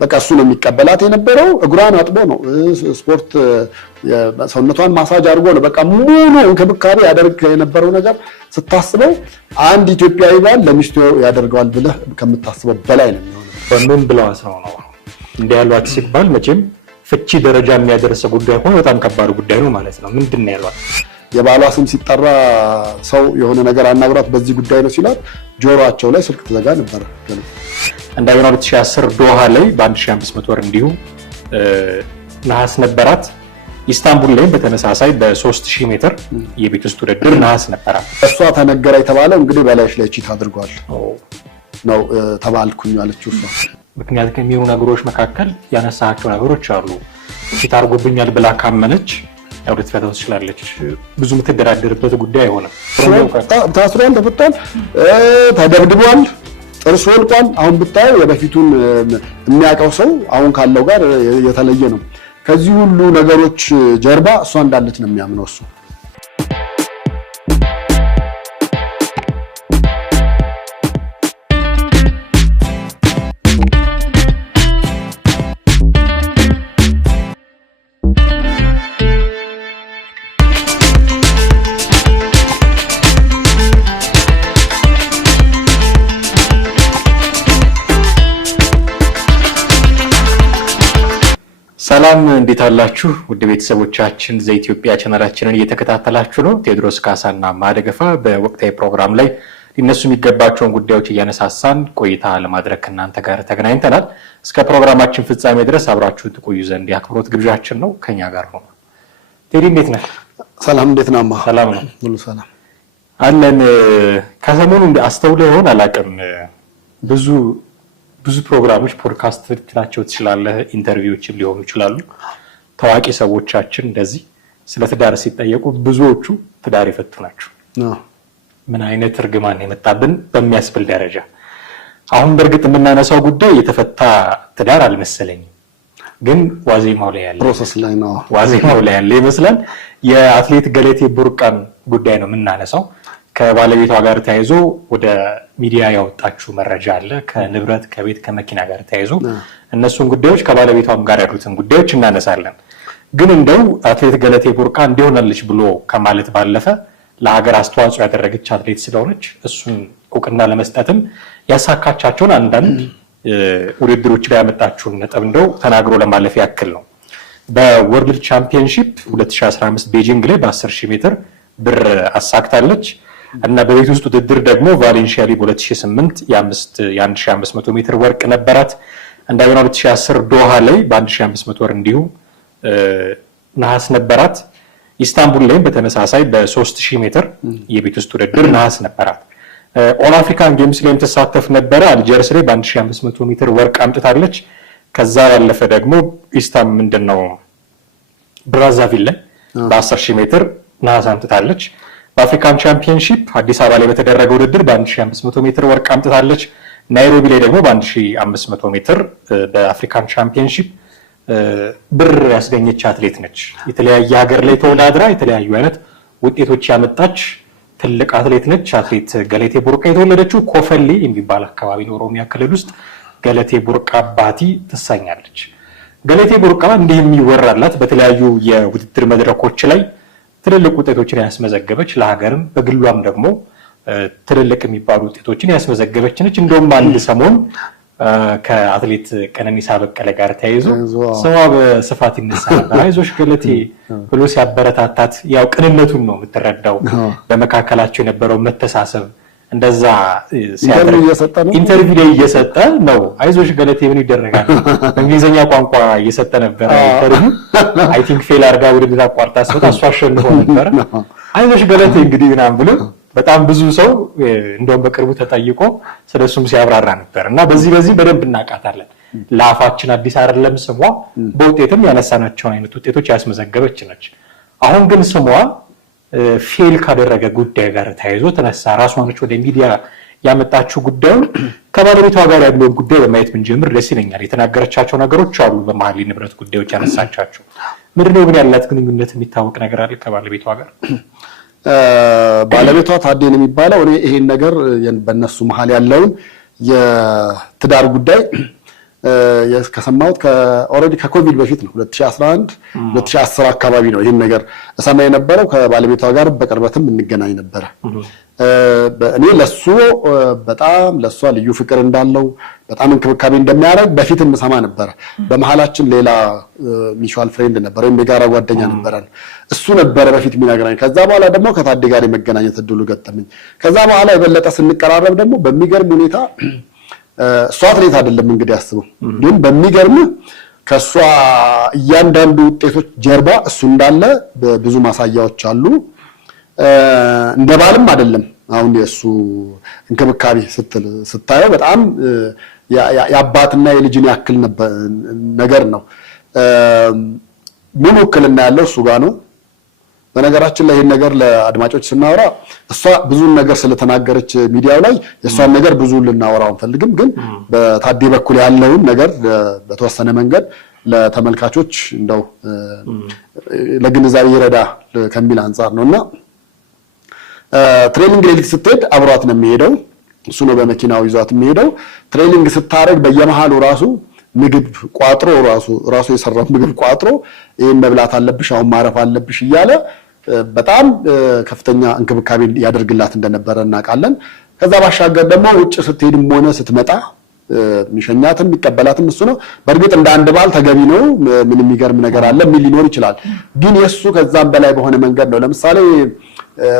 በቃ እሱ ነው የሚቀበላት የነበረው። እግሯን አጥቦ ነው ስፖርት ሰውነቷን ማሳጅ አድርጎ ነው በቃ ሙሉ እንክብካቤ ያደርግ የነበረው ነገር ስታስበው አንድ ኢትዮጵያዊ ባል ለሚስቱ ያደርገዋል ብለህ ከምታስበው በላይ ነው የሚሆነው። በምን ብለው አስረው ነው እንዲህ ያሏት ሲባል መቼም ፍቺ ደረጃ የሚያደርስ ጉዳይ ሆኖ በጣም ከባድ ጉዳይ ነው ማለት ነው። ምንድነው ያሏት? የባሏ ስም ሲጠራ ሰው የሆነ ነገር አናግሯት በዚህ ጉዳይ ነው ሲላት ጆሮአቸው ላይ ስልክ ተዘጋ ነበር። እንደገና 2010 ዶሃ ላይ በ1500 ወር እንዲሁ ነሐስ ነበራት። ኢስታንቡል ላይ በተመሳሳይ በ3000 ሜትር የቤት ውስጥ ውድድር ነሐስ ነበራት። እሷ ተነገረ የተባለው እንግዲህ በላይሽ ላይ ቺት አድርጓል ነው ተባልኩኝ አለችው እሷ። ምክንያት ከሚሆኑ ነገሮች መካከል ያነሳቸው ነገሮች አሉ። ቺት አድርጎብኛል ብላ ካመነች ያው ልትፈታው ትችላለች። ብዙ የምትደራደርበት ጉዳይ አይሆንም። ታስሯል፣ ተፈቷል፣ ተደብድቧል፣ ጥርሱ ወልቋል። አሁን ብታየው የበፊቱን የሚያውቀው ሰው አሁን ካለው ጋር የተለየ ነው። ከዚህ ሁሉ ነገሮች ጀርባ እሷ እንዳለች ነው የሚያምነው እሱ። ሰላም እንዴት አላችሁ? ውድ ቤተሰቦቻችን ዘኢትዮጵያ ቻናላችንን እየተከታተላችሁ ነው። ቴዎድሮስ ካሳና ማደገፋ በወቅታዊ ፕሮግራም ላይ ሊነሱ የሚገባቸውን ጉዳዮች እያነሳሳን ቆይታ ለማድረግ እናንተ ጋር ተገናኝተናል። እስከ ፕሮግራማችን ፍጻሜ ድረስ አብራችሁ ትቆዩ ዘንድ የአክብሮት ግብዣችን ነው። ከኛ ጋር ነው። ቴዲ እንዴት ነህ? ሰላም እንዴት ናማ? ሰላም ነው፣ ሁሉ ሰላም አለን። ከሰሞኑ አስተውለህ ይሆን አላውቅም፣ ብዙ ፕሮግራሞች ፖድካስት ልትላቸው ትችላለህ፣ ኢንተርቪዎችም ሊሆኑ ይችላሉ። ታዋቂ ሰዎቻችን እንደዚህ ስለ ትዳር ሲጠየቁ ብዙዎቹ ትዳር የፈቱ ናቸው። ምን አይነት እርግማን የመጣብን በሚያስብል ደረጃ። አሁን በእርግጥ የምናነሳው ጉዳይ የተፈታ ትዳር አልመሰለኝም፣ ግን ዋዜማው ላይ ያለ ፕሮሰስ ላይ ነው። ዋዜማው ላይ ያለ ይመስላል። የአትሌት ገለቴ ቡርቃን ጉዳይ ነው የምናነሳው። ከባለቤቷ ጋር ተያይዞ ወደ ሚዲያ ያወጣችው መረጃ አለ። ከንብረት ከቤት ከመኪና ጋር ተያይዞ እነሱን ጉዳዮች ከባለቤቷም ጋር ያሉትን ጉዳዮች እናነሳለን። ግን እንደው አትሌት ገለቴ ቡርቃ እንዲሆናለች ብሎ ከማለት ባለፈ ለሀገር አስተዋጽኦ ያደረገች አትሌት ስለሆነች እሱን እውቅና ለመስጠትም ያሳካቻቸውን አንዳንድ ውድድሮች ላይ ያመጣችውን ነጥብ እንደው ተናግሮ ለማለፍ ያክል ነው። በወርልድ ቻምፒየንሺፕ 2015 ቤጂንግ ላይ በ10000 ሜትር ብር አሳክታለች እና በቤት ውስጥ ውድድር ደግሞ ቫሌንሺያ ላይ በ2008 የ1500 ሜትር ወርቅ ነበራት። እንደገና 2010 ዶሃ ላይ በ1500 ወር እንዲሁ ነሐስ ነበራት። ኢስታንቡል ላይ በተመሳሳይ በ3000 ሜትር የቤት ውስጥ ውድድር ነሐስ ነበራት። ኦል አፍሪካን ጌምስ ላይ ተሳተፍ ነበረ። አልጀርስ ላይ በ1500 ሜትር ወርቅ አምጥታለች። ከዛ ያለፈ ደግሞ ብራዛቪል ላይ በ10000 ሜትር ነሐስ አምጥታለች። በአፍሪካን ቻምፒየንሺፕ አዲስ አበባ ላይ በተደረገ ውድድር በ1500 ሜትር ወርቅ አምጥታለች። ናይሮቢ ላይ ደግሞ በ1500 ሜትር በአፍሪካን ቻምፒየንሺፕ ብር ያስገኘች አትሌት ነች። የተለያየ ሀገር ላይ ተወዳድራ የተለያዩ አይነት ውጤቶች ያመጣች ትልቅ አትሌት ነች። አትሌት ገለቴ ቡርቃ የተወለደችው ኮፈሌ የሚባል አካባቢ ነው፣ ኦሮሚያ ክልል ውስጥ። ገለቴ ቡርቃ ባቲ ትሰኛለች። ገለቴ ቡርቃ እንዲህ የሚወራላት በተለያዩ የውድድር መድረኮች ላይ ትልልቅ ውጤቶችን ያስመዘገበች፣ ለሀገርም በግሏም ደግሞ ትልልቅ የሚባሉ ውጤቶችን ያስመዘገበች ነች። እንደውም አንድ ሰሞን ከአትሌት ቀነኒሳ በቀለ ጋር ተያይዞ ስሟ በስፋት ይነሳ ነበር። አይዞሽ ገለቴ ብሎ ሲያበረታታት ያው ቅንነቱን ነው የምትረዳው። በመካከላቸው የነበረው መተሳሰብ እንደዛ ሲያደርግ ኢንተርቪው ላይ እየሰጠ ነው። አይዞሽ ገለቴ ምን ይደረጋል፣ በእንግሊዘኛ ቋንቋ እየሰጠ ነበር ኢንተርቪው። አይ ቲንክ ፌል አድርጋ ውድድር አቋርጣ ስትወጣ እሷ አሸንፎ ነበር። አይዞሽ ገለቴ እንግዲህ ምናምን ብሎ በጣም ብዙ ሰው እንደውም በቅርቡ ተጠይቆ ስለሱም ሲያብራራ ነበር። እና በዚህ በደንብ እናውቃታለን። ለአፋችን አዲስ አይደለም ስሟ። በውጤትም ያነሳናቸውን አይነት ውጤቶች ያስመዘገበች ነች። አሁን ግን ስሟ ፌል ካደረገ ጉዳይ ጋር ተያይዞ ተነሳ። ራሷ ነች ወደ ሚዲያ ያመጣችው ጉዳዩን። ከባለቤቷ ጋር ያለውን ጉዳይ በማየት ብንጀምር ደስ ይለኛል። የተናገረቻቸው ነገሮች አሉ። በመሀል ንብረት ጉዳዮች ያነሳቻቸው ምንድነው? ግን ያላት ግንኙነት የሚታወቅ ነገር አለ ከባለቤቷ ጋር? ባለቤቷ ታዴን የሚባለው እኔ ይሄን ነገር በእነሱ መሀል ያለውን የትዳር ጉዳይ ከሰማሁት ኦልሬዲ ከኮቪድ በፊት ነው 2011 2010 አካባቢ ነው ይሄን ነገር እሰማ የነበረው። ከባለቤቷ ጋር በቅርበትም እንገናኝ ነበረ። እኔ ለሷ ልዩ ፍቅር እንዳለው በጣም እንክብካቤ እንደሚያደርግ በፊትም ሰማ ነበር። በመሃላችን ሌላ ሚቹዋል ፍሬንድ ነበር ወይም የጋራ ጓደኛ ነበረን። እሱ ነበር በፊት የሚነግረኝ። ከዛ በኋላ ደግሞ ከታዲ ጋር የመገናኘት እድሉ ገጠመኝ። ከዛ በኋላ የበለጠ ስንቀራረብ ደግሞ በሚገርም ሁኔታ እሷ አትሌት አይደለም እንግዲህ አስበው፣ ግን በሚገርም ከሷ እያንዳንዱ ውጤቶች ጀርባ እሱ እንዳለ ብዙ ማሳያዎች አሉ። እንደ ባልም አይደለም። አሁን የሱ እንክብካቤ ስታየው በጣም የአባትና የልጅን ያክል ነገር ነው። ሙሉ ውክልና ያለው እሱ ጋር ነው። በነገራችን ላይ ይሄን ነገር ለአድማጮች ስናወራ እሷ ብዙ ነገር ስለተናገረች ሚዲያው ላይ የሷን ነገር ብዙ ልናወራው አንፈልግም፣ ግን በታዲ በኩል ያለውን ነገር በተወሰነ መንገድ ለተመልካቾች እንደው ለግንዛቤ ይረዳ ከሚል አንፃር ነውና ትሬኒንግ ሌሊት ስትሄድ አብሯት ነው የሚሄደው። እሱ ነው በመኪናው ይዟት የሚሄደው። ትሬኒንግ ስታረግ በየመሃሉ ራሱ ምግብ ቋጥሮ ራሱ የሰራው ምግብ ቋጥሮ ይሄን መብላት አለብሽ፣ አሁን ማረፍ አለብሽ እያለ በጣም ከፍተኛ እንክብካቤ ያደርግላት እንደነበረ እናውቃለን። ከዛ ባሻገር ደግሞ ውጭ ስትሄድም ሆነ ስትመጣ የሚሸኛትም የሚቀበላትም እሱ ነው። በእርግጥ እንደ አንድ ባል ተገቢ ነው፣ ምን የሚገርም ነገር አለ የሚል ሊኖር ይችላል። ግን የሱ ከዛም በላይ በሆነ መንገድ ነው። ለምሳሌ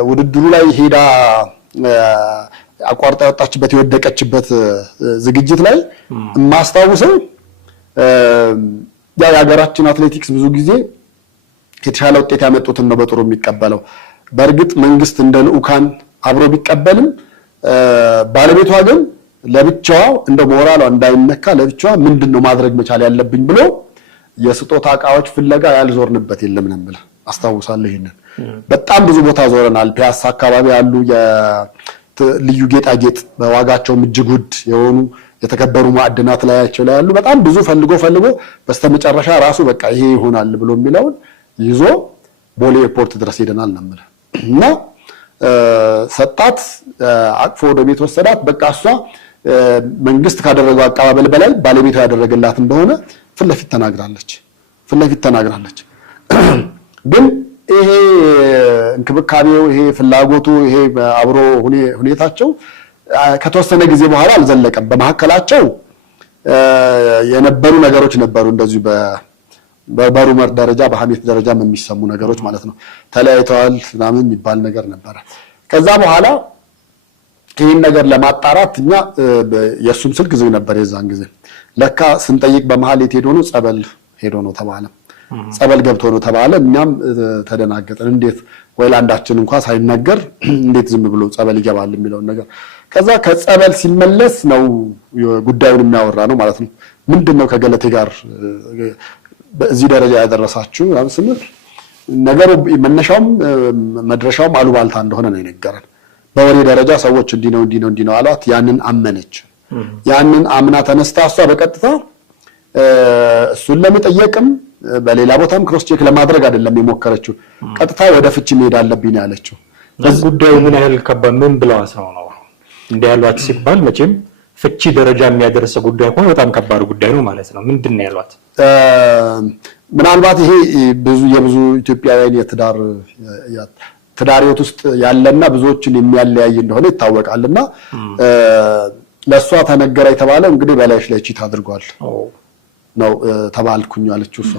ውድድሩ ላይ ሄዳ አቋርጣ የወጣችበት የወደቀችበት ዝግጅት ላይ የማስታውሰው የሀገራችን አትሌቲክስ ብዙ ጊዜ የተሻለ ውጤት ያመጡትን ነው በጥሩ የሚቀበለው። በእርግጥ መንግስት እንደ ልዑካን አብሮ ቢቀበልም ባለቤቷ ግን ለብቻዋ እንደ ሞራሏ እንዳይነካ ለብቻዋ ምንድነው ማድረግ መቻል ያለብኝ ብሎ የስጦታ ዕቃዎች ፍለጋ ያልዞርንበት የለም ነበር። አስታውሳለሁ ይሄንን በጣም ብዙ ቦታ ዞረናል። ፒያሳ አካባቢ ያሉ የልዩ ጌጣጌጥ በዋጋቸው እጅግ ውድ የሆኑ የተከበሩ ማዕድናት ላያቸው ላይ ያሉ በጣም ብዙ ፈልጎ በስተመጨረሻ ራሱ በቃ ይሄ ይሆናል ብሎ የሚለውን ይዞ ቦሌ ኤርፖርት ድረስ ሄደናል ነበር እና ሰጣት፣ አቅፎ ወደ ቤት ወሰዳት። በቃ እሷ መንግስት ካደረገው አቀባበል በላይ ባለቤቷ ያደረገላት እንደሆነ ፊት ለፊት ተናግራለች። ግን ይሄ እንክብካቤው፣ ይሄ ፍላጎቱ፣ ይሄ አብሮ ሁኔታቸው ከተወሰነ ጊዜ በኋላ አልዘለቀም። በመሐከላቸው የነበሩ ነገሮች ነበሩ፣ እንደዚሁ በሩመር ደረጃ በሐሜት ደረጃ የሚሰሙ ነገሮች ማለት ነው። ተለያይተዋል ምናምን የሚባል ነገር ነበረ። ከዛ በኋላ ይህን ነገር ለማጣራት እኛ የእሱም ስልክ ዝግ ነበር የዛን ጊዜ። ለካ ስንጠይቅ በመሀል የት ሄዶ ነው? ጸበል ሄዶ ነው ተባለ። ጸበል ገብቶ ነው ተባለ። እኛም ተደናገጥን። እንዴት ወይ ለአንዳችን እንኳን ሳይነገር እንዴት ዝም ብሎ ጸበል ይገባል የሚለውን ነገር። ከዛ ከጸበል ሲመለስ ነው ጉዳዩን የሚያወራ ነው ማለት ነው። ምንድነው ከገለቴ ጋር በዚህ ደረጃ ያደረሳችሁ ስንል ነገሩ መነሻውም መድረሻውም አሉባልታ እንደሆነ ነው የነገረን። በወሬ ደረጃ ሰዎች እንዲህ ነው አሏት። ያንን አመነች። ያንን አምና ተነስታ እሷ በቀጥታ እሱን ለመጠየቅም በሌላ ቦታም ክሮስ ቼክ ለማድረግ አይደለም የሞከረችው። ቀጥታ ወደ ፍቺ መሄድ አለብኝ ያለችው። ጉዳዩ ምን ያህል ከባድ ምን ብለዋት ነው እንዲህ ያሏት ሲባል መቼም ፍቺ ደረጃ የሚያደርስ ጉዳይ ከሆነ በጣም ከባድ ጉዳይ ነው ማለት ነው። ምንድን ነው ያሏት? ምናልባት ይሄ የብዙ ኢትዮጵያውያን የትዳር ህይወት ውስጥ ያለና ብዙዎችን የሚያለያይ እንደሆነ ይታወቃልና ለሷ ተነገረ የተባለው እንግዲህ በላይሽ ላይ ቺት አድርጓል ነው ተባልኩኝ አለችው እሷ።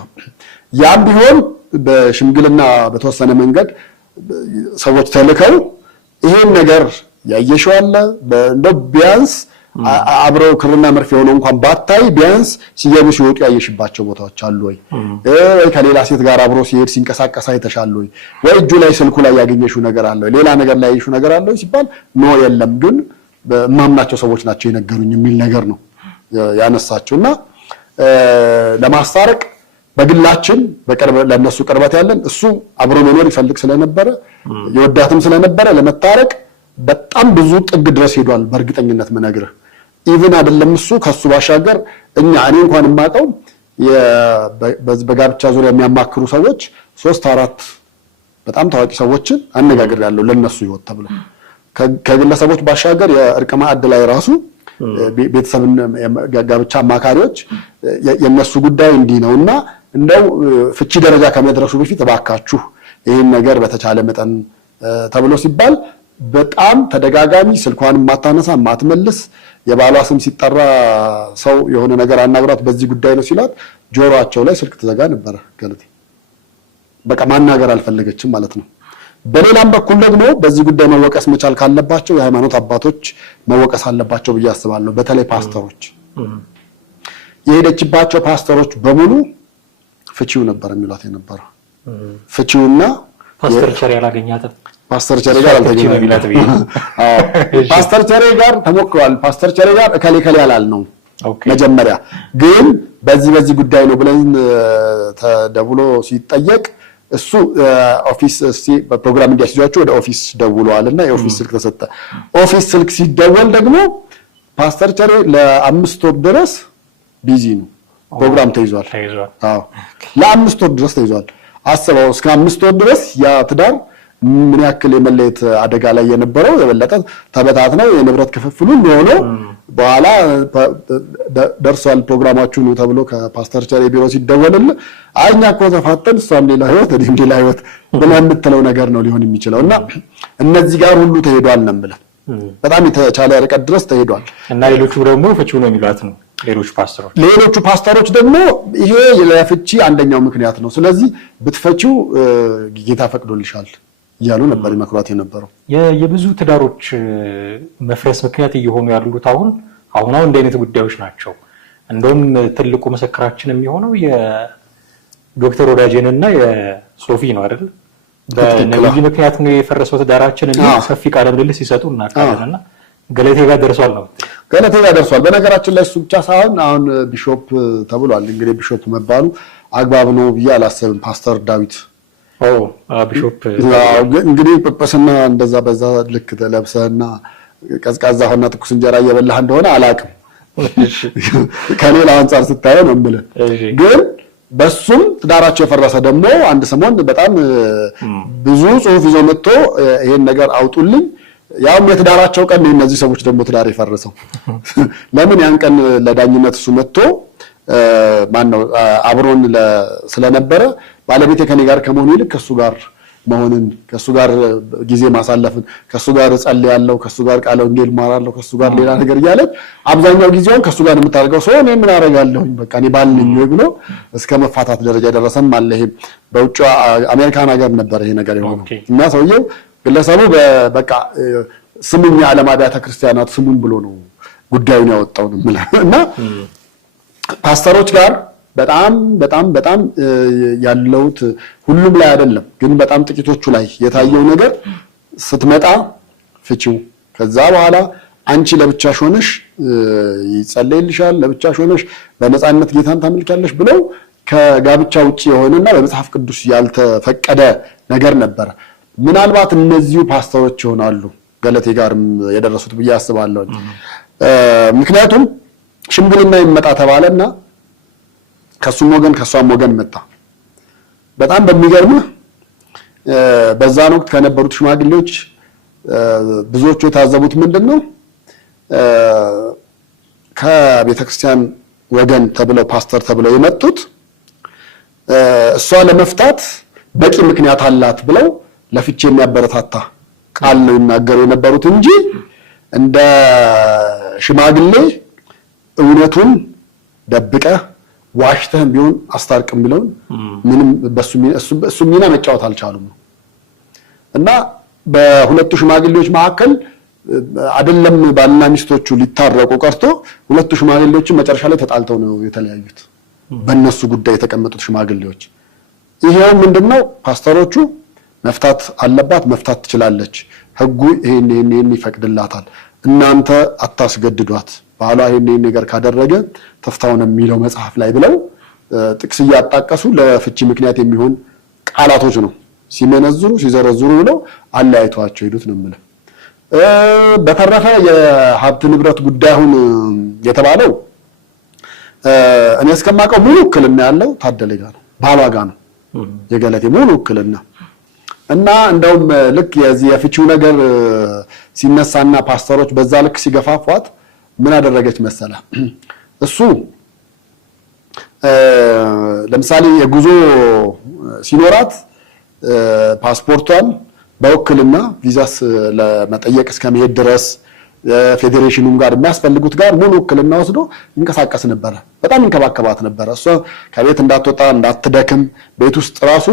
ያም ቢሆን በሽምግልና በተወሰነ መንገድ ሰዎች ተልከው ይሄን ነገር ያየሽው አለ እንደው ቢያንስ አብረው ክርና መርፌ ሆኖ እንኳን ባታይ ቢያንስ ሲገቡ ሲወጡ ያየሽባቸው ቦታዎች አሉ ወይ ከሌላ ሴት ጋር አብሮ ሲሄድ ሲንቀሳቀስ አይተሻል ወይ እጁ ላይ ስልኩ ላይ ያገኘሽው ነገር አለ ሌላ ነገር ላይ ያየሽው ነገር አለ ሲባል ኖ የለም ግን በማምናቸው ሰዎች ናቸው የነገሩኝ የሚል ነገር ነው ያነሳቸውና ለማስታረቅ በግላችን በቅርብ ለነሱ ቅርበት ያለን እሱ አብሮ መኖር ይፈልግ ስለነበረ ይወዳትም ስለነበረ ለመታረቅ በጣም ብዙ ጥግ ድረስ ሄዷል። በእርግጠኝነት መነግርህ ኢቭን አይደለም እሱ ከሱ ባሻገር እኔ እንኳን የማውቀው በጋብቻ ዙሪያ የሚያማክሩ ሰዎች 3-4 በጣም ታዋቂ ሰዎችን አነጋግሬያለሁ ለነሱ ይወጥ ተብሎ ከግለሰቦች ባሻገር የእርቅ ማዕድ ላይ ራሱ ቤተሰብን ጋብቻ አማካሪዎች የነሱ ጉዳይ እንዲህ ነውና እንደው ፍቺ ደረጃ ከመድረሱ በፊት እባካችሁ ይሄን ነገር በተቻለ መጠን ተብሎ ሲባል በጣም ተደጋጋሚ ስልኳን ማታነሳ ማትመልስ የባሏ ስም ሲጠራ ሰው የሆነ ነገር አናግሯት በዚህ ጉዳይ ነው ሲላት ጆሮአቸው ላይ ስልክ ተዘጋ ነበር ገለቴ። በቃ ማናገር አልፈለገችም ማለት ነው። በሌላም በኩል ደግሞ በዚህ ጉዳይ መወቀስ መቻል ካለባቸው የሃይማኖት አባቶች መወቀስ አለባቸው ብዬ አስባለሁ። በተለይ ፓስተሮች የሄደችባቸው ፓስተሮች በሙሉ ፍቺው ነበር የሚሏት የነበረው ፍቺውና ፓስተር ቸሬ ያላገኛት ፓስተር ቸሬ ጋር አልተገኘም። ፓስተር ቸሬ ጋር ተሞክሯል። ፓስተር ቸሬ ጋር እከሌ ከሌ ያላል ነው መጀመሪያ ግን በዚህ ጉዳይ ነው ብለን ተደውሎ ሲጠየቅ እሱ ኦፊስ በፕሮግራም እንዲያስይዟቸው ወደ ኦፊስ ደውለዋልና የኦፊስ ስልክ ተሰጠ። ኦፊስ ስልክ ሲደወል ደግሞ ፓስተር ቸሬ ለ5 ወር ድረስ ቢዚ ነው፣ ፕሮግራም ተይዟል። አዎ ለ5 ወር ድረስ ተይዟል። አስበው እስከ 5 ወር ድረስ ያ ትዳር ምን ያክል የመለየት አደጋ ላይ የነበረው የበለጠ ተበታትነው የንብረት ክፍፍሉ ሆኖ በኋላ ደርሷል ፕሮግራማችሁ ነው ተብሎ ከፓስተር ቸሬ ቢሮ ሲደወልል አይኛ እኮ ተፋጠን እሷም ሌላ ህይወት እኔም ሌላ ህይወት ብለህ የምትለው ነገር ነው ሊሆን የሚችለውና እነዚህ ጋር ሁሉ ተሄዷል ነው የምልህ። በጣም የተቻለ ርቀት ድረስ ተሄዷል እና ሌሎቹ ደግሞ ፍቺው ነው የሚሏት ነው። ሌሎቹ ፓስተሮች ደግሞ ይሄ ለፍቺ አንደኛው ምክንያት ነው፣ ስለዚህ ብትፈቺው ጌታ ፈቅዶልሻል እያሉ ነበር ይመክሯት የነበረው። የብዙ ትዳሮች መፍረስ ምክንያት እየሆኑ ያሉት አሁን እንደ አይነት ጉዳዮች ናቸው። እንደውም ትልቁ ምስክራችን የሚሆነው የዶክተር ወዳጄንና የሶፊ ነው አይደል? በነዚህ ምክንያት ነው የፈረሰው ትዳራችን እንዴ ሰፊ ቃለ ምልልስ ሲሰጡ እናውቃለንና ገለቴ ጋር ደርሷል ነው። ገለቴ ጋር ደርሷል። በነገራችን ላይ እሱ ብቻ ሳይሆን አሁን ቢሾፕ ተብሏል። እንግዲህ ቢሾፕ መባሉ አግባብ ነው ብዬ አላሰብም። ፓስተር ዳዊት ቢሾፕ እንግዲህ ጵጵስና እንደዛ በዛ ልክ ለብሰህና ቀዝቃዛ ሆና ትኩስ እንጀራ እየበላህ እንደሆነ አላውቅም። ከሌላ አንፃር ስታየው ነው የምልህ። ግን በሱም ትዳራቸው የፈረሰ ደግሞ አንድ ሰሞን በጣም ብዙ ጽሑፍ ይዞ መጥቶ ይሄን ነገር አውጡልኝ። ያውም የትዳራቸው ቀን ነው እነዚህ ሰዎች ደግሞ ትዳር የፈረሰው። ለምን ያን ቀን ለዳኝነት እሱ መጥቶ ማነው አብሮን ስለነበረ ባለቤቴ ከኔ ጋር ከመሆኑ ይልቅ ከሱ ጋር መሆንን ከሱ ጋር ጊዜ ማሳለፍን ከሱ ጋር ጸልያለሁ ከሱ ጋር ቃለ ወንጌል ማራለሁ ከሱ ጋር ሌላ ነገር እያለች አብዛኛው ጊዜውን ከሱ ጋር የምታደርገው ሰው እኔ ምን አደርጋለሁ በቃ እኔ ባልልኝ ወይ ብሎ እስከ መፋታት ደረጃ ደረሰም አለ። ይሄ በውጭ አሜሪካን ሀገር ነበር ይሄ ነገር የሆነው እና ሰውየው ግለሰቡ በቃ ስሙኝ የዓለም አብያተ ክርስቲያናት ስሙን ብሎ ነው ጉዳዩን ያወጣው ነው እና ፓስተሮች ጋር በጣም ያለውት ሁሉም ላይ አይደለም ግን በጣም ጥቂቶቹ ላይ የታየው ነገር ስትመጣ ፍቺው ከዛ በኋላ አንቺ ለብቻሽ ሆነሽ ይጸልይልሻል ለብቻሽ ሆነሽ በነፃነት ጌታን ታመልኪያለሽ ብለው ከጋብቻ ውጪ የሆነና በመጽሐፍ ቅዱስ ያልተፈቀደ ነገር ነበር። ምናልባት እነዚሁ ፓስተሮች ይሆናሉ ገለቴ ጋርም የደረሱት ብዬ አስባለሁ። ምክንያቱም ሽምግልና ይመጣ ተባለና ከሱም ወገን ከሷም ወገን መጣ። በጣም በሚገርምህ በዛን ወቅት ከነበሩት ሽማግሌዎች ብዙዎቹ የታዘቡት ምንድነው ከቤተክርስቲያን ወገን ተብለው ፓስተር ተብለው የመጡት እሷ ለመፍታት በቂ ምክንያት አላት ብለው ለፍቺ የሚያበረታታ ቃል ነው ይናገሩ የነበሩት እንጂ እንደ ሽማግሌ እውነቱን ደብቀ ዋሽተህም ቢሆን አስታርቅም ቢሆን ምንም በሱ ሚና መጫወት አልቻሉም እና በሁለቱ ሽማግሌዎች መካከል አይደለም ባልና ሚስቶቹ ሊታረቁ ቀርቶ ሁለቱ ሽማግሌዎች መጨረሻ ላይ ተጣልተው ነው የተለያዩት በእነሱ ጉዳይ የተቀመጡት ሽማግሌዎች። ይሄው ምንድነው ፓስተሮቹ መፍታት አለባት መፍታት ትችላለች ህጉ ይሄን ይፈቅድላታል እናንተ አታስገድዷት ባሏ ይሄን ነገር ካደረገ ተፍታው ነው የሚለው መጽሐፍ ላይ ብለው ጥቅስ ያጣቀሱ ለፍቺ ምክንያት የሚሆን ቃላቶች ነው ሲመነዝሩ ሲዘረዝሩ ብለው አለያይቷቸው ሄዱት ነው ማለት። በተረፈ የሀብት ንብረት ጉዳዩን የተባለው እኔ እስከማውቀው ሙሉ ውክልና ያለው ታደለ ጋር ነው ባሏ ጋር ነው የገለቴ ሙሉ ውክልና እና እንደውም ልክ የዚህ የፍቺው ነገር ሲነሳና ፓስተሮች በዛ ልክ ሲገፋፏት ምን አደረገች መሰለ? እሱ ለምሳሌ የጉዞ ሲኖራት ፓስፖርቷን በውክልና ቪዛስ ለመጠየቅ እስከመሄድ ድረስ ፌዴሬሽኑም ጋር የሚያስፈልጉት ጋር ሙሉ ውክልና ወስዶ ይንቀሳቀስ ነበረ። በጣም ይንከባከባት ነበረ። እሷ ከቤት እንዳትወጣ እንዳትደክም፣ ቤት ውስጥ ራሱ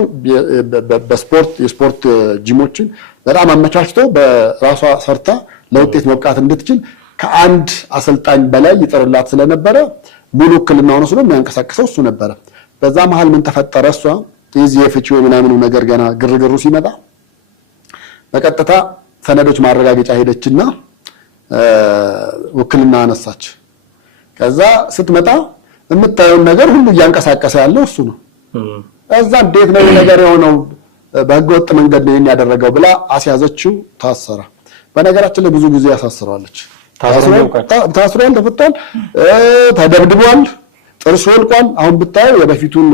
የስፖርት ጂሞችን በጣም አመቻችቶ በራሷ ሰርታ ለውጤት መብቃት እንድትችል ከአንድ አሰልጣኝ በላይ ይጥርላት ስለነበረ ሙሉ ውክልናውን ወስዶ የሚያንቀሳቅሰው እሱ ነበረ። በዛ መሀል ምን ተፈጠረ? እሷ የዚህ የፍቺው ምናምኑ ነገር ገና ግርግሩ ሲመጣ በቀጥታ ሰነዶች ማረጋገጫ ሄደችና ውክልና አነሳች። ከዛ ስትመጣ የምታየውን ነገር ሁሉ እያንቀሳቀሰ ያለው እሱ ነው። ከዛ እንዴት ነው ነገር የሆነው? በህገወጥ መንገድ ነው ያደረገው ብላ አስያዘችው። ታሰረ። በነገራችን ላይ ብዙ ጊዜ ያሳስረዋለች። ታስሯል፣ ተፈቷል፣ ተደብድቧል፣ ጥርሱ ወልቋል። አሁን ብታየው የበፊቱን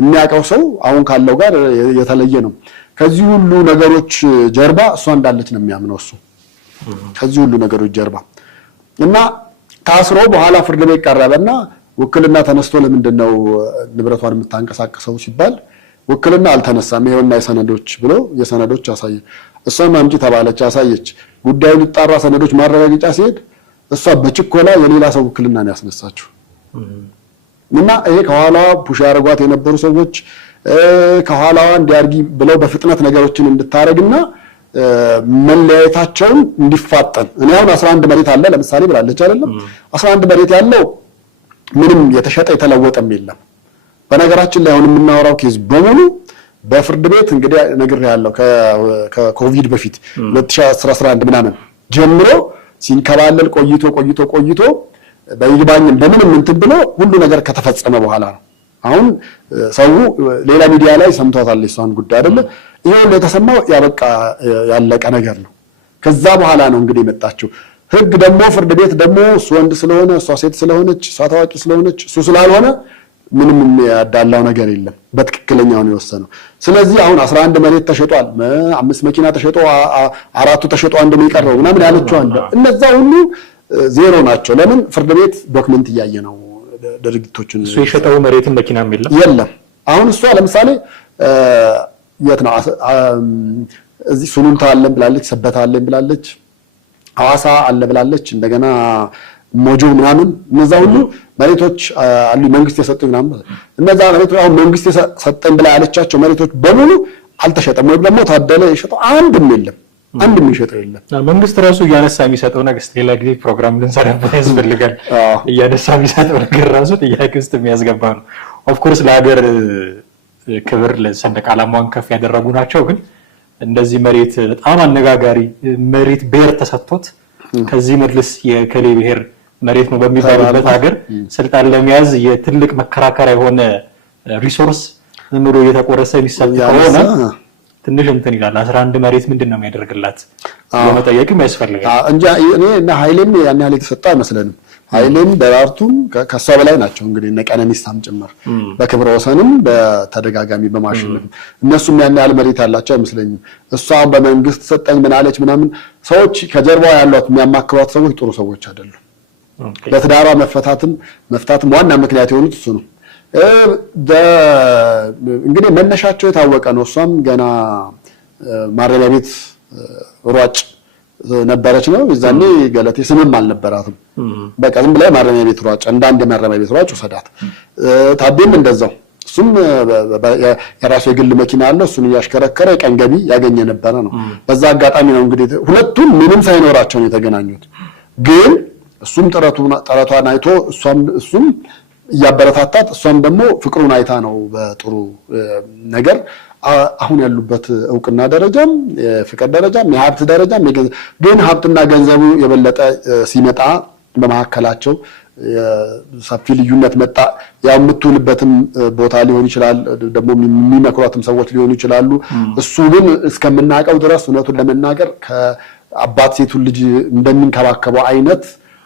የሚያውቀው ሰው አሁን ካለው ጋር የተለየ ነው። ከዚህ ሁሉ ነገሮች ጀርባ እሷ እንዳለች ነው የሚያምነው እሱ። ከዚህ ሁሉ ነገሮች ጀርባ እና ታስሮ በኋላ ፍርድ ቤት ቀረበና ውክልና ተነስቶ ለምንድን ነው ንብረቷን የምታንቀሳቅሰው ሲባል ውክልና አልተነሳም ይሄውና የሰነዶች ብሎ የሰነዶች አሳየ። እሷም አምጪ ተባለች፣ አሳየች። ጉዳዩ ሊጣራ ሰነዶች ማረጋገጫ ሲሄድ እሷ በችኮላ የሌላ ሰው ውክልና ነው ያስነሳችው። እና ይሄ ከኋላዋ ፑሽ ያደርጓት የነበሩ ሰዎች ከኋላዋ እንዲያርጊ ብለው በፍጥነት ነገሮችን እንድታረግና መለያየታቸውን እንዲፋጠን እኔ አሁን 11 መሬት አለ ለምሳሌ ብላለች አይደለም? 11 መሬት ያለው ምንም የተሸጠ የተለወጠም የለም። በነገራችን ላይ አሁን የምናወራው ኬዝ በሙሉ በፍርድ ቤት እንግዲህ ነግሬያለሁ። ከኮቪድ በፊት 2011 ምናምን ጀምሮ ሲንከባለል ቆይቶ በይግባኝ እንደምንም እንትን ብሎ ሁሉ ነገር ከተፈጸመ በኋላ ነው። አሁን ሰው ሌላ ሚዲያ ላይ ሰምቷታል እሷን ጉዳይ አይደለ? ይሄው ለተሰማው ያበቃ ያለቀ ነገር ነው። ከዛ በኋላ ነው እንግዲህ የመጣችው ህግ ደግሞ ፍርድ ቤት ደግሞ እሱ ወንድ ስለሆነ እሷ ሴት ስለሆነች እሷ ታዋቂ ስለሆነች እሱ ስላልሆነ ምንም ያዳላው ነገር የለም። በትክክለኛው ነው የወሰነው። ስለዚህ አሁን 11 መሬት ተሸጧል፣ 5 መኪና ተሸጦ 4 ተሸጦ አንድ ነው የቀረው ምናምን ያለችው አንደ እነዛ ሁሉ ዜሮ ናቸው። ለምን? ፍርድ ቤት ዶክመንት እያየ ነው ድርጊቶችን። እሱ የሸጠው መሬትን መኪናም የለም። አሁን እሷ ለምሳሌ የት ነው እዚህ ሱሉልታ አለን ብላለች፣ ሰበታ አለን ብላለች፣ ሐዋሳ አለ ብላለች፣ እንደገና ሞጆ ምናምን እነዛ ሁሉ መሬቶች አሉ መንግስት የሰጠኝ ምናምን። እነዛ መሬቶች አሁን መንግስት የሰጠኝ ብላ ያለቻቸው መሬቶች በሙሉ አልተሸጠም፣ ወይም ደግሞ ታደለ የሸጠው አንድም የለም። አንድም የሸጠው የለም። መንግስት ራሱ እያነሳ የሚሰጠው ነገር ሌላ ጊዜ ፕሮግራም ልንሰራበት ያስፈልጋል። እያነሳ የሚሰጠው ነገር ራሱ ጥያቄ ውስጥ የሚያስገባ ነው። ኦፍ ኮርስ ለሀገር ክብር ለሰንደቅ ዓላማዋን ከፍ ያደረጉ ናቸው። ግን እንደዚህ መሬት በጣም አነጋጋሪ መሬት ብሔር ተሰጥቶት ከዚህ መድረስ የከሌ ብሔር መሬት ነው በሚባልበት ሀገር ስልጣን ለመያዝ የትልቅ መከራከሪያ የሆነ ሪሶርስ ዝም ብሎ እየተቆረሰ የሚሰጥ ከሆነ ትንሽ እንትን ይላል። 11 መሬት ምንድነው የሚያደርግላት ለመጠየቅም ያስፈልጋል እንጂ እኔ እና ኃይሌም ያን ያህል የተሰጠ አይመስለንም። ኃይሌም ደራርቱም ከሷ በላይ ናቸው እንግዲህ እነ ቀነኒሳም ጭምር በክብረ ወሰንም በተደጋጋሚ በማሽንም እነሱም ያን ያህል መሬት ያላቸው አይመስለኝም። እሷ በመንግስት ሰጠኝ ምን አለች ምናምን ሰዎች ከጀርባው ያሏት የሚያማክሯት ሰዎች ጥሩ ሰዎች አይደሉም። ለትዳሯ መፍታትም ዋና ምክንያት የሆኑት እሱ ነው። እንግዲህ መነሻቸው የታወቀ ነው። እሷም ገና ማረሚያ ቤት ሯጭ ነበረች ነው የዛኔ ገለቴ ስምም አልነበራትም። በቃ ዝም ብላ ማረሚያ ቤት ሯጭ እንዳንድ ማረሚያ ቤት ሯጭ ወሰዳት። ታዴም እንደዛው እሱም የራሱ የግል መኪና አለ። እሱን እያሽከረከረ የቀን ገቢ ያገኘ ነበረ ነው። በዛ አጋጣሚ ነው እንግዲህ ሁለቱም ምንም ሳይኖራቸው ነው የተገናኙት። ግን እሱም ጥረቷን አይቶ እሱም እያበረታታት እሷም ደግሞ ፍቅሩን አይታ ነው በጥሩ ነገር አሁን ያሉበት እውቅና ደረጃም የፍቅር ደረጃም የሀብት ደረጃም ግን ሀብትና ገንዘቡ የበለጠ ሲመጣ በመካከላቸው ሰፊ ልዩነት መጣ። ያው የምትውልበትም ቦታ ሊሆን ይችላል፣ ደግሞ የሚመክሯትም ሰዎች ሊሆኑ ይችላሉ። እሱ ግን እስከምናውቀው ድረስ እውነቱን ለመናገር ከአባት ሴቱን ልጅ እንደሚንከባከበው አይነት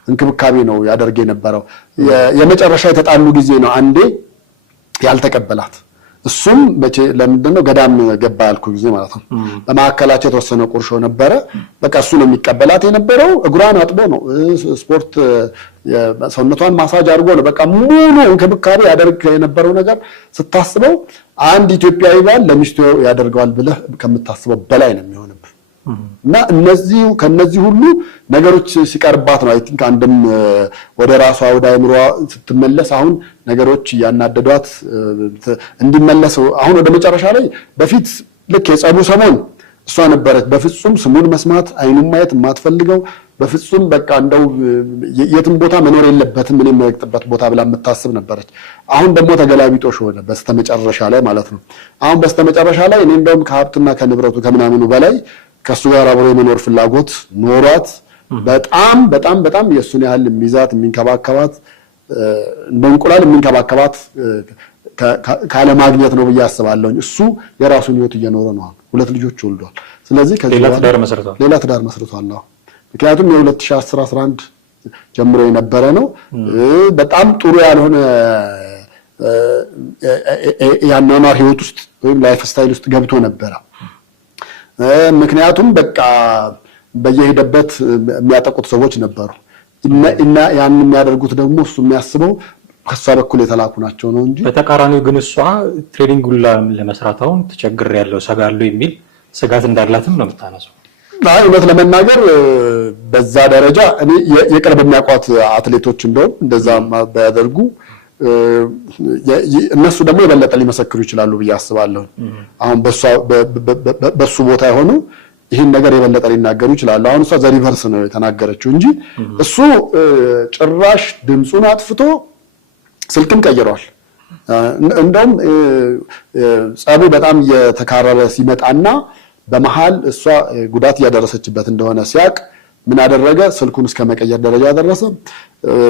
እንክብካቤ ነው ያደርግ የነበረው። የመጨረሻ የተጣሉ ጊዜ ነው አንዴ ያልተቀበላት እሱም ለምንድን ነው ገዳም ገባ ያልኩ ጊዜ ማለት ነው። በማዕከላቸው የተወሰነ ቁርሾ ነበረ። በቃ እሱ ነው የሚቀበላት የነበረው። እግሯን አጥቦ ነው ስፖርት ሰውነቷን ማሳጅ አድርጎ ነው በቃ ሙሉ እንክብካቤ ያደርግ የነበረው ነገር ስታስበው አንድ ኢትዮጵያዊ ባል ለሚስቱ ያደርገዋል ብለህ ከምታስበው በላይ ነው የሚሆንብህ። እና ከነዚህ ሁሉ ነገሮች ሲቀርባት ነው አይ ቲንክ አንድም ወደ ራሷ ወደ አእምሮዋ ስትመለስ አሁን ነገሮች ያናደዷት እንዲመለስ አሁን ወደ መጨረሻ ላይ በፊት ልክ የጸቡ ሰሞን እሷ ነበረች በፍጹም ስሙን መስማት አይኑን ማየት የማትፈልገው በፍጹም በቃ እንደው የትም ቦታ መኖር የለበትም ምን የማይወቅጥበት ቦታ ብላ የምታስብ ነበረች። አሁን ደግሞ ተገላቢጦሽ ሆነ በስተመጨረሻ ላይ ማለት ነው። አሁን በስተመጨረሻ ላይ እኔ እንደውም ከሀብትና ከንብረቱ ከምናምኑ በላይ ከሱ ጋር አብሮ የመኖር ፍላጎት ኖሯት በጣም በጣም በጣም የሱን ያህል የሚይዛት የሚንከባከባት እንደ እንቁላል የሚንከባከባት ካለ ማግኘት ነው ብዬ አስባለሁ። እሱ የራሱን ህይወት እየኖረ ነው። 2 ልጆች ወልዷል። ስለዚህ ከዚህ ሌላ ትዳር መስርቷል። ምክንያቱም የ2010 11 ጀምሮ የነበረ ነው። በጣም ጥሩ ያልሆነ ያኗኗር ህይወት ውስጥ ወይም ላይፍ ስታይል ውስጥ ገብቶ ነበረ። ምክንያቱም በቃ በየሄደበት የሚያጠቁት ሰዎች ነበሩ እና ያን የሚያደርጉት ደግሞ እሱ የሚያስበው ከሷ በኩል የተላኩ ናቸው ነው እንጂ በተቃራኒው ግን እሷ ትሬኒንጉን ለመስራት አሁን ተቸግሬያለሁ ሰጋለሁ የሚል ስጋት እንዳላትም ነው የምታነሳው። እውነት ለመናገር በዛ ደረጃ እኔ የቅርብ የሚያውቋት አትሌቶች እንደውም እንደዛ ባያደርጉ እነሱ ደግሞ የበለጠ ሊመሰክሩ ይችላሉ ብዬ አስባለሁ። አሁን በሱ ቦታ የሆኑ ይህን ነገር የበለጠ ሊናገሩ ይችላሉ። አሁን እሷ ዘሪቨርስ ነው የተናገረችው እንጂ እሱ ጭራሽ ድምፁን አጥፍቶ ስልክም ቀይሯል። እንደውም ጸቡ በጣም የተካረረ ሲመጣና በመሃል እሷ ጉዳት እያደረሰችበት እንደሆነ ሲያቅ ምን አደረገ? ስልኩን እስከ መቀየር ደረጃ ደረሰ።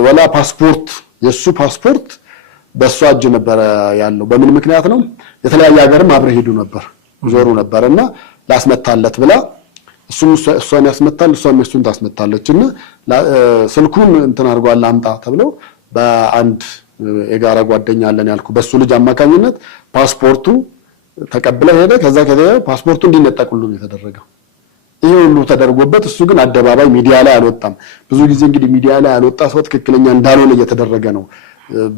ወላ ፓስፖርት የሱ ፓስፖርት በሷ እጅ ነበር ያለው። በምን ምክንያት ነው? የተለያየ ሀገርም አብረ ሄዱ ነበር ዞሩ ነበርና ላስመታለት ብላ እሷን ያስመታል እሷም እሱን ታስመታለችና ስልኩን እንትን አድርጓል አምጣ ተብሎ በአንድ የጋራ ጓደኛ አለን ያልኩ በሱ ልጅ አማካኝነት ፓስፖርቱ ተቀብለ ሄደ። ከዛ ፓስፖርቱ እንዲነጠቅ ሁሉ የተደረገው ይሄ ሁሉ ተደርጎበት እሱ ግን አደባባይ ሚዲያ ላይ አልወጣም። ብዙ ጊዜ እንግዲህ ሚዲያ ላይ አልወጣ ሰው ትክክለኛ እንዳልሆነ እየተደረገ ነው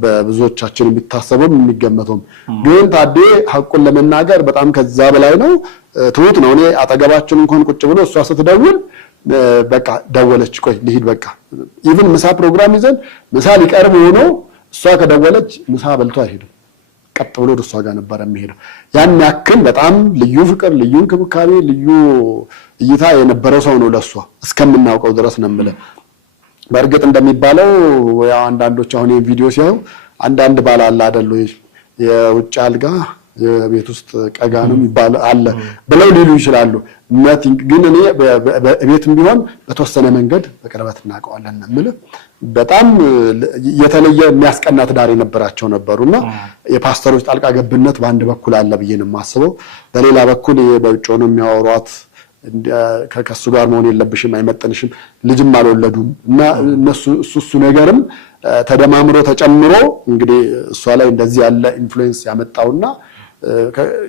በብዙዎቻችን የሚታሰበው የሚገመተው። ግን ታዴ ሐቁን ለመናገር በጣም ከዛ በላይ ነው። ትሁት ነው። እኔ አጠገባችን እንኳን ቁጭ ብሎ እሷ ስትደውል በቃ ደወለች ቆይ ልሂድ በቃ ኢቭን ምሳ ፕሮግራም ይዘን ምሳ ሊቀርብ ሆኖ እሷ ከደወለች ምሳ በልቶ አይሄድም። ቀጥ ብሎ እሷ ጋር ነበር የሚሄደው። ያን ያክል በጣም ልዩ ፍቅር፣ ልዩ እንክብካቤ፣ ልዩ እይታ የነበረው ሰው ነው ለሷ እስከምናውቀው ድረስ ነው የምልህ። በእርግጥ እንደሚባለው ያው አንዳንዶች አሁን ይሄን ቪዲዮ ሲያዩ አንዳንድ ባል አለ አይደል የውጭ አልጋ የቤት ውስጥ ቀጋ ነው የሚባል አለ ብለው ሊሉ ይችላሉ። ግን እኔ በቤትም ቢሆን በተወሰነ መንገድ በቅርበት እናውቀዋለን ነው የምልህ። በጣም የተለየ የሚያስቀና ትዳር የነበራቸው ነበሩና የፓስተሮች ጣልቃ ገብነት በአንድ በኩል አለ ብዬ ነው የማስበው። በሌላ በኩል በውጭ ሆነው የሚያወሯት ከሱ ጋር መሆን የለብሽም አይመጥንሽም ልጅም አልወለዱም እና እሱ ነገርም ተደማምሮ ተጨምሮ እንግዲህ እሷ ላይ እንደዚህ ያለ ኢንፍሉዌንስ ያመጣውና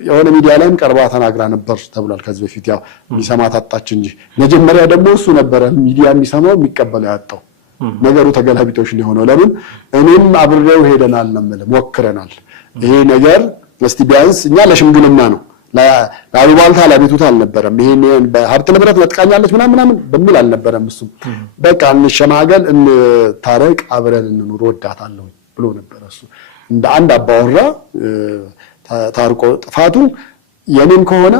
የሆነ ሚዲያ ላይም ቀርባ ተናግራ ነበር ተብሏል ከዚህ በፊት። ያው የሚሰማት አጣች እንጂ መጀመሪያ ደግሞ እሱ ነበረ ሚዲያ የሚሰማው የሚቀበለው ያጣው። ነገሩ ተገላቢጦሽ ሊሆነው ለምን እኔም አብሬው ሄደናል ነው የምልህ ሞክረናል። ይሄ ነገር እስቲ ቢያንስ እኛ ለሽምግልና ነው ለአሉባልታ ለቤቱታ አልነበረም። ይሄን በሀብት ንብረት መጥቃኛለች ምናምን በሚል አልነበረም። እሱ በቃ እንሸማገል እንታረቅ አብረን እንኑር ወዳታለሁ ብሎ ነበር እሱ እንደ አንድ አባወራ ታርቆ ጥፋቱ የኔም ከሆነ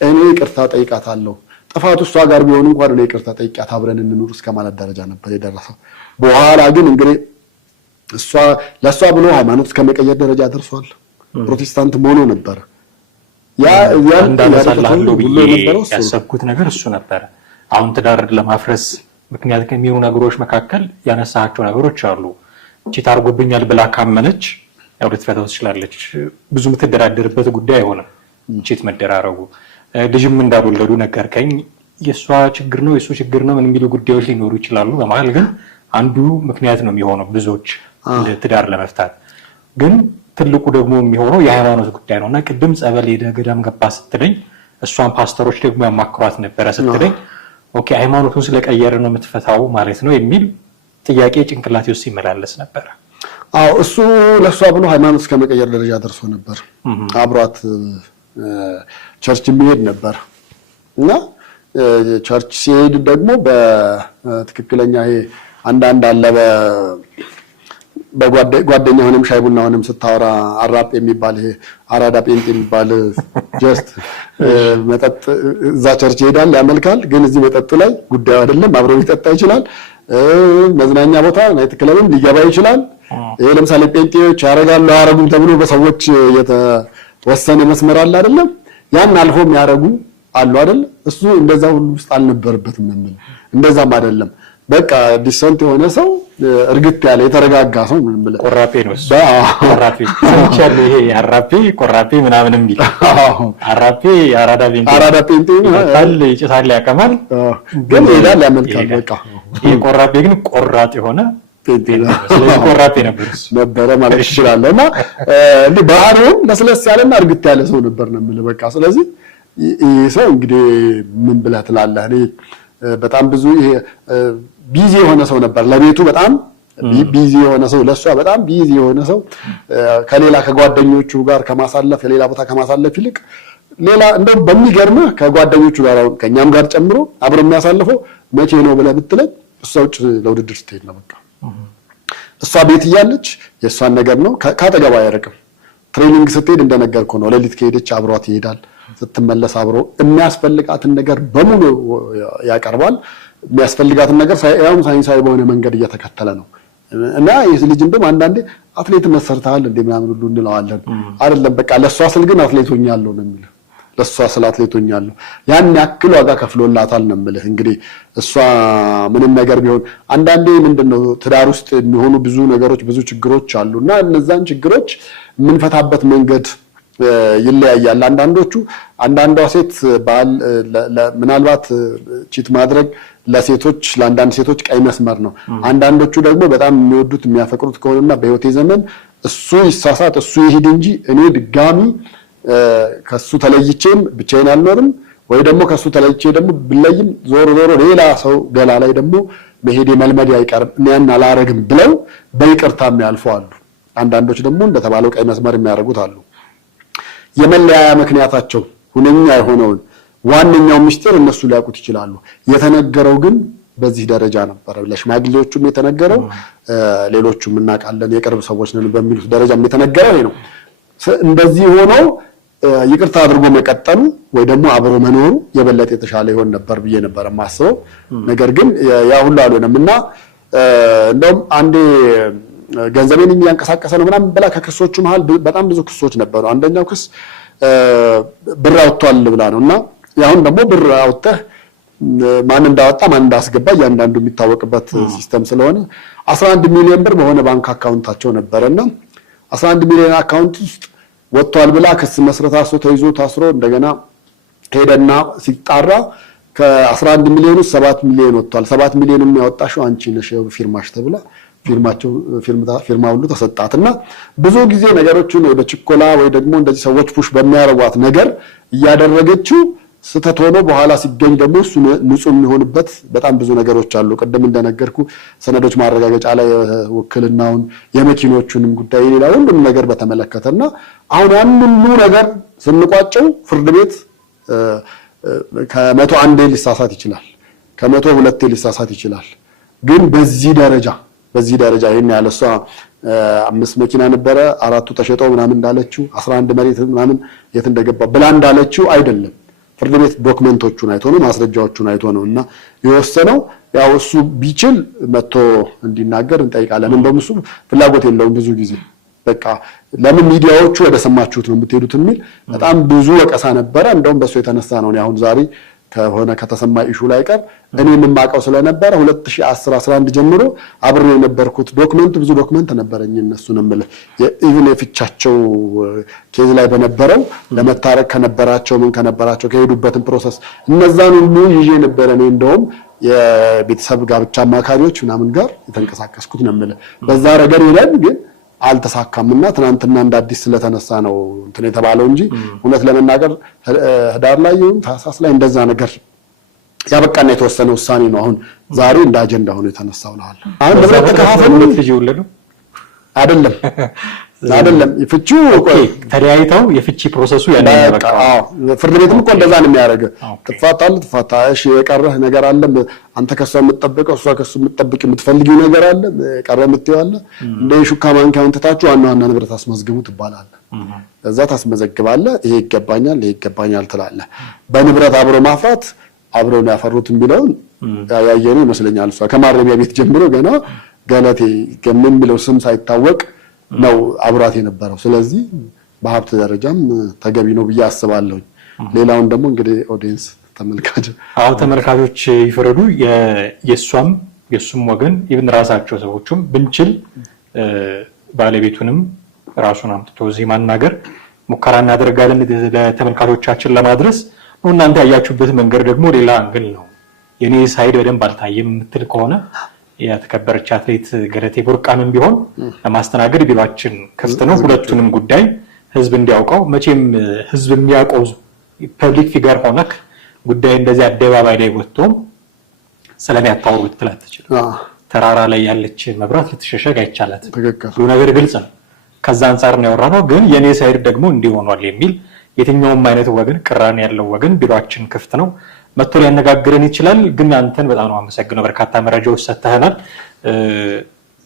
እኔ ይቅርታ ጠይቃታለሁ ጥፋቱ እሷ ጋር ቢሆን እንኳን እኔ ይቅርታ ጠይቃት አብረን እንኑር እስከማለት ደረጃ ነበር የደረሰው። በኋላ ግን እንግዲህ እሷ ለሷ ብሎ ሃይማኖት እስከመቀየር ደረጃ ደርሷል። ፕሮቴስታንት ሆኖ ነበር። እንዳነሳለሁ ብዬ ያሰብኩት ነገር እሱ ነበር። አሁን ትዳር ለማፍረስ ምክንያት ከሚሆኑ ነገሮች መካከል ያነሳቸው ነገሮች አሉ። ቺት አድርጎብኛል ብላ ካመነች ያው ልትፈታው ትችላለች። ብዙ የምትደራደርበት ጉዳይ አይሆንም ቺት መደራረጉ። ልጅም እንዳልወለዱ ነገርከኝ። የሷ ችግር ነው የሱ ችግር ነው ምን የሚሉ ጉዳዮች ሊኖሩ ይችላሉ። በመሀል ግን አንዱ ምክንያት ነው የሚሆነው ብዙዎች ትዳር ለመፍታት። ግን ትልቁ ደግሞ የሚሆነው የሃይማኖት ጉዳይ ነውና ቅድም ጸበል ሄደ ገዳም ገባ ስትለኝ እሷን ፓስተሮች ደግሞ ያማክሯት ነበረ ስትለኝ ኦኬ ሃይማኖቱን ስለቀየረ ነው የምትፈታው ማለት ነው የሚል ጥያቄ ጭንቅላቴ ውስጥ ይመላለስ ነበር። አዎ እሱ ለሷ ብሎ ሃይማኖት እስከመቀየር ደረጃ ደርሶ ነበር። አብሯት ቸርች የሚሄድ ነበር እና ቸርች ሲሄድ ደግሞ በትክክለኛ ይሄ አንዳንድ አለ በጓደኛ ሆነም ሻይ ቡና ሆነም ስታወራ አራጴ የሚባል ይሄ አራዳ ጴንጤ የሚባል ጀስት መጠጥ እዛ ቸርች ይሄዳል ያመልካል፣ ግን እዚህ መጠጡ ላይ ጉዳዩ አይደለም። አብሮ ሊጠጣ ይችላል። መዝናኛ ቦታ ናይት ክለብም ሊገባ ይችላል። ይሄ ለምሳሌ ጴንጤዎች ያረጋሉ አያረጉም ተብሎ በሰዎች የተወሰነ መስመር አለ አይደለም? ያን አልፎም ያረጉ አሉ አይደል? እሱ እንደዛ ሁሉ ውስጥ አልነበረበትም ምን እንደዛም አይደለም። በቃ ዲሰንት የሆነ ሰው እርግጥ ያለ የተረጋጋ ሰው ምን ብለ ቆራጴ ነው እሱ። ቆራጴ ሰምቻለ። ይሄ አራጴ ቆራጴ ምናምን የሚል አራጴ አራዳ ጴንጤ ይጭታል ያቀማል፣ ግን ይላል ያመልካል። በቃ ይሄ ቆራጴ ግን ቆራጥ የሆነ ጴንጤ ነው። ስለዚህ ቆራጴ ነበረ ማለት ይችላል። እና እንዲህ ባህሪው ለስለስ ያለና እርግጥ ያለ ሰው ነበር ነው የምልህ። በቃ ስለዚህ ይሄ ሰው እንግዲህ ምን ብለህ ትላለህ? እኔ በጣም ብዙ ይሄ ቢዚ የሆነ ሰው ነበር። ለቤቱ በጣም ቢዚ የሆነ ሰው፣ ለሷ በጣም ቢዚ የሆነ ሰው፣ ከሌላ ከጓደኞቹ ጋር ከማሳለፍ የሌላ ቦታ ከማሳለፍ ይልቅ ሌላ እንደው በሚገርምህ ከጓደኞቹ ጋር ከኛም ጋር ጨምሮ አብሮ የሚያሳልፈው መቼ ነው ብለህ ብትለኝ እሷ ውጭ ለውድድር ስትሄድ ነው። በቃ እሷ ቤት እያለች የእሷን ነገር ነው ካጠገባ አይርቅም። ትሬኒንግ ስትሄድ እንደነገርኩ ነው። ሌሊት ከሄደች አብሯት ይሄዳል። ስትመለስ አብሮ የሚያስፈልጋትን ነገር በሙሉ ያቀርባል። የሚያስፈልጋትን ነገር ሳይንሳዊ በሆነ መንገድ እየተከተለ ነው። እና ይህ ልጅ እንደውም አንዳንዴ አትሌት መሰርተሃል እንደ ምናምን ሁሉ እንለዋለን። አይደለም በቃ ለሷ ስል ግን አትሌት ሆኛለሁ ነው የሚለው። ለሷ ስል አትሌት ሆኛለሁ ያን ያክል ዋጋ ከፍሎላታል ነው የምልህ። እንግዲህ እሷ ምንም ነገር ቢሆን አንዳንዴ ምንድነው ትዳር ውስጥ የሚሆኑ ብዙ ነገሮች ብዙ ችግሮች አሉና እነዛን ችግሮች የምንፈታበት መንገድ ይለያያል። አንዳንዷ ሴት ባል ምናልባት ቺት ማድረግ ለሴቶች ለአንዳንድ ሴቶች ቀይ መስመር ነው። አንዳንዶቹ ደግሞ በጣም የሚወዱት የሚያፈቅሩት ከሆነና በህይወቴ ዘመን እሱ ይሳሳት እሱ ይሄድ እንጂ እኔ ድጋሚ ከሱ ተለይቼም ብቻዬን አልኖርም ወይ ደግሞ ከሱ ተለይቼ ደግሞ ብለይም ዞሮ ሌላ ሰው ገላ ላይ ደግሞ መሄድ መልመድ አይቀርም እኔን አላረግም ብለው በይቅርታም ያልፈዋሉ። አንዳንዶች ደግሞ እንደተባለው ቀይ መስመር የሚያደርጉት አሉ። የመለያያ ምክንያታቸው ሁነኛ የሆነውን ዋነኛው ምስጢር እነሱ ሊያውቁት ይችላሉ። የተነገረው ግን በዚህ ደረጃ ነበር። ለሽማግሌዎቹም የተነገረው ሌሎቹም እናውቃለን የቅርብ ሰዎች ነን በሚሉት ደረጃም የተነገረው ነው። እንደዚህ ሆኖ ይቅርታ አድርጎ መቀጠሉ ወይ ደግሞ አብሮ መኖሩ የበለጠ የተሻለ ይሆን ነበር ብዬ ነበር የማስበው። ነገር ግን ያ ሁሉ አልሆነምና እንደውም አንዴ ገንዘቤን የሚያንቀሳቀሰ ነው ምናምን ብላ ከክሶቹ መሃል በጣም ብዙ ክሶች ነበሩ። አንደኛው ክስ ብር አውጥቷል ብላ ነውና ያሁን ደግሞ ብር አውጥተህ ማን እንዳወጣ ማን እንዳስገባ እያንዳንዱ የሚታወቅበት ሲስተም ስለሆነ 11 ሚሊዮን ብር በሆነ ባንክ አካውንታቸው ነበርና 11 ሚሊዮን አካውንት ውስጥ ወጥቷል ብላ ክስ መስረታ ተይዞ ታስሮ እንደገና ሄደና ሲጣራ ከ11 ሚሊዮን 7 ሚሊዮን ወጥቷል። 7 ሚሊዮን የሚያወጣሽው አንቺ ነሽ ፊርማሽ ተብላ ፊርማ ሁሉ ተሰጣትና ብዙ ጊዜ ነገሮችን ወደ ችኮላ ወይ ደግሞ እንደዚህ ሰዎች ፑሽ በሚያረጓት ነገር እያደረገችው ስተት ሆኖ በኋላ ሲገኝ ደግሞ እሱ ንጹህ የሚሆንበት በጣም ብዙ ነገሮች አሉ። ቀደም እንደነገርኩ ሰነዶች ማረጋገጫ ላይ ወክልናውን የመኪኖቹንም ጉዳይ ሌላ ሁሉም ነገር በተመለከተና አሁን ያን ሁሉ ነገር ስንቋጨው ፍርድ ቤት ከመቶ አንዴ ሊሳሳት ይችላል፣ ከመቶ ሁለቴ ሊሳሳት ይችላል። ግን በዚህ ደረጃ ይሄን ያለሷ 5 መኪና ነበረ 4ቱ ተሸጠው ምናምን እንዳለችው 11 መሬት ምናምን የት እንደገባ ብላ እንዳለችው አይደለም። ፍርድ ቤት ዶክመንቶቹን አይቶ ነው ማስረጃዎቹን አይቶ ነውና የወሰነው። ያው እሱ ቢችል መጥቶ እንዲናገር እንጠይቃለን። እንደውም እሱ ፍላጎት የለውም ብዙ ጊዜ በቃ ለምን ሚዲያዎቹ ወደ ሰማችሁት ነው የምትሄዱት የሚል በጣም ብዙ ወቀሳ ነበረ። እንደውም በሱ የተነሳ ነው አሁን ዛሬ ከሆነ ከተሰማ ኢሹ ላይ ቀር እኔ የምማቀው ስለነበረ 2010 11 ጀምሮ አብሬ የነበርኩት ዶክመንት ብዙ ዶክመንት ነበረኝ። እነሱንም ኢቭን የፍቻቸው ኬዝ ላይ በነበረው ለመታረቅ ከነበራቸው ምን ከነበራቸው ከሄዱበትን ፕሮሰስ እነዛን ሁሉ ይዤ ነበረ። እኔ እንደውም የቤተሰብ ጋብቻ አማካሪዎች ምናምን ጋር የተንቀሳቀስኩት ነው የምልህ። በዛ ረገድ ይላል ግን አልተሳካምና ትናንትና እንደ አዲስ ስለተነሳ ነው እንትን የተባለው እንጂ እውነት ለመናገር ህዳር ላይ ይሁን ታህሳስ ላይ እንደዛ ነገር ያበቃና የተወሰነ ውሳኔ ነው አሁን ዛሬ እንደ አጀንዳ ሆኖ የተነሳው ነው። አሁን ንብረት ተከፋፈሉ ልጅ ይወለዱ አይደለም ፍቺው ተለያይተው የፍቺ ፕሮሰሱ ያለው ያበቃው። ፍርድ ቤትም እኮ እንደዛ ነው የሚያደርገው። ትፋታለህ የቀረህ ነገር አለ አንተ ከሷ የምትጠብቀው እሷ ከሱ የምትጠብቅ የምትፈልጊው ነገር አለ ቀረ የምትይው አለ እንደ ሹካ ማንኪያውን ትታችሁ ዋና ንብረት አስመዝግቡ ትባላለህ። እዛ ታስመዘግባለህ። ይሄ ይገባኛል ትላለህ። በንብረት አብሮ ማፍራት አብረው ነው ያፈሩት የሚለውን ያየነው ይመስለኛል። እሷ ከማረሚያ ቤት ጀምሮ ገና ገለቴ የሚለው ስም ሳይታወቅ ነው አብራት የነበረው። ስለዚህ በሀብት ደረጃም ተገቢ ነው ብዬ አስባለሁ። ሌላውን ደግሞ እንግዲህ ኦዲየንስ ተመልካቾች ይፈረዱ። የሱም ወገን ይብን ራሳቸው ሰዎችም ብንችል ባለቤቱንም ራሱን አምጥቶ እዚህ ማናገር ሙከራ እናደርጋለን ለተመልካቾቻችን ለማድረስ ነው። እናንተ ያያችሁበት መንገድ ደግሞ ሌላ አንግል ነው። የኔ ሳይድ በደንብ አልታየም የምትል ከሆነ የተከበረች አትሌት ገለቴ ቡርቃንም ቢሆን ለማስተናገድ ቢሮአችን ክፍት ነው። ሁለቱንም ጉዳይ ህዝብ እንዲያውቀው መቼም ህዝብ የሚያውቀው ፐብሊክ ፊገር ሆነክ ጉዳይ እንደዚህ አደባባይ ላይ ወጥቶም ስለሚያታወሩ ልትላት ተራራ ላይ ያለች መብራት ልትሸሸግ አይቻላትም። ሁሉ ነገር ግልጽ ነው። ከዛ አንፃር ነው ያወራነው። ግን የኔ ሳይድ ደግሞ እንዲሆኗል የሚል የትኛውም አይነት ወገን ቅራኔ ያለው ወገን ቢሮአችን ክፍት ነው። መጥቶ ሊያነጋግረን ይችላል። ግን አንተን በጣም ነው አመሰግነው። በርካታ መረጃዎች ሰጥተናል።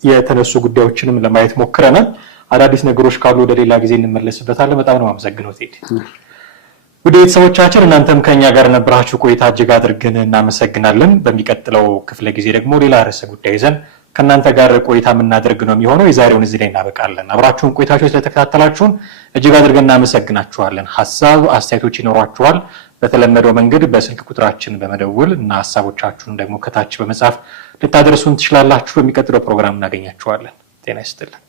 የተነሱ ጉዳዮችንም ለማየት ሞክረናል። አዳዲስ ነገሮች ካሉ ወደ ሌላ ጊዜ እንመለስበታለን። በጣም ነው አመሰግነው ቴዲ። ውድ ቤተሰቦቻችን እናንተም ከኛ ጋር ነበራችሁ ቆይታ እጅግ አድርገን እናመሰግናለን። በሚቀጥለው ክፍለ ጊዜ ደግሞ ሌላ ርዕሰ ጉዳይ ይዘን ከእናንተ ጋር ቆይታ የምናደርግ ነው የሚሆነው። የዛሬውን እዚህ ላይ እናበቃለን። አብራችሁን ቆይታችሁ ስለተከታተላችሁን እጅግ አድርገን እናመሰግናችኋለን። ሀሳብ አስተያየቶች ይኖሯችኋል በተለመደው መንገድ በስልክ ቁጥራችን በመደወል እና ሀሳቦቻችሁን ደግሞ ከታች በመጻፍ ልታደርሱን ትችላላችሁ። በሚቀጥለው ፕሮግራም እናገኛችኋለን። ጤና ይስጥልን።